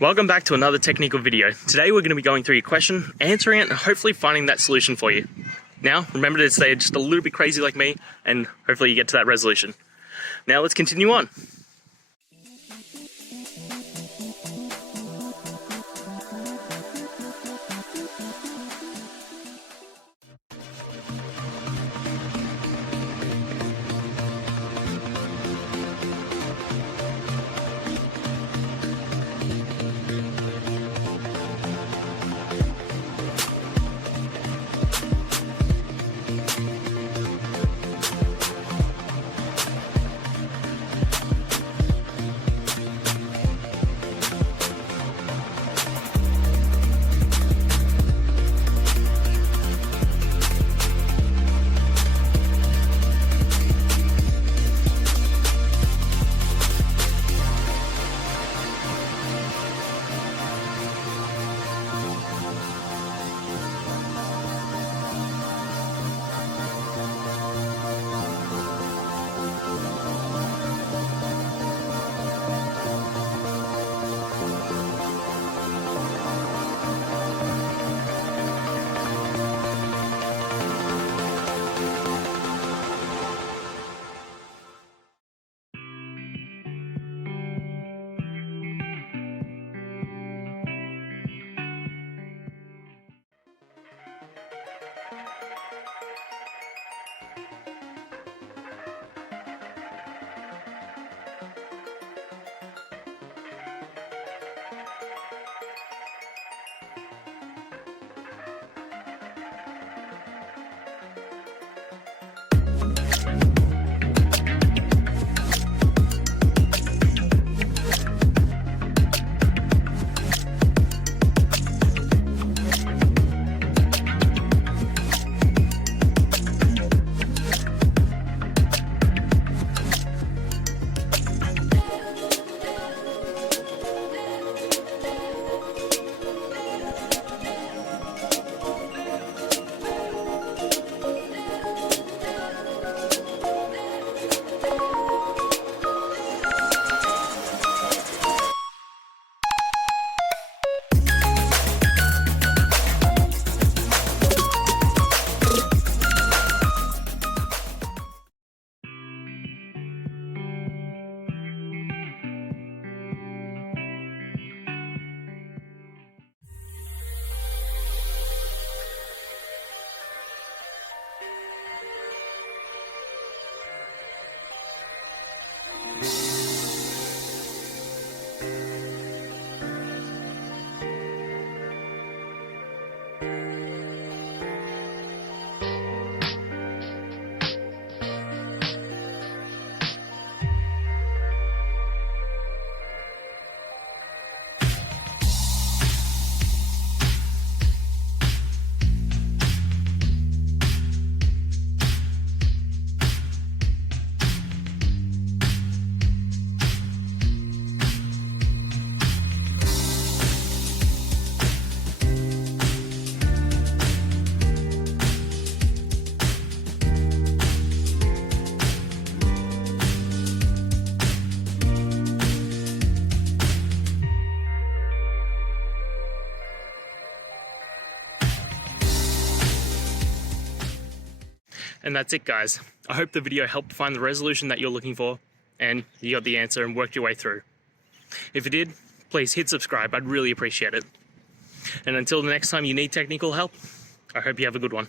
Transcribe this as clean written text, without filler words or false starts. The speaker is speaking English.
Welcome back to another technical video. Today we're going to be going through your question, answering it, and hopefully finding that solution for you. Now, remember to stay just a little bit crazy like me, and hopefully you get to that resolution. Now let's continue on. And that's it, guys. I hope the video helped find the resolution that you're looking for and you got the answer and worked your way through. If you did, please hit subscribe. I'd really appreciate it. And until the next time you need technical help, I hope you have a good one.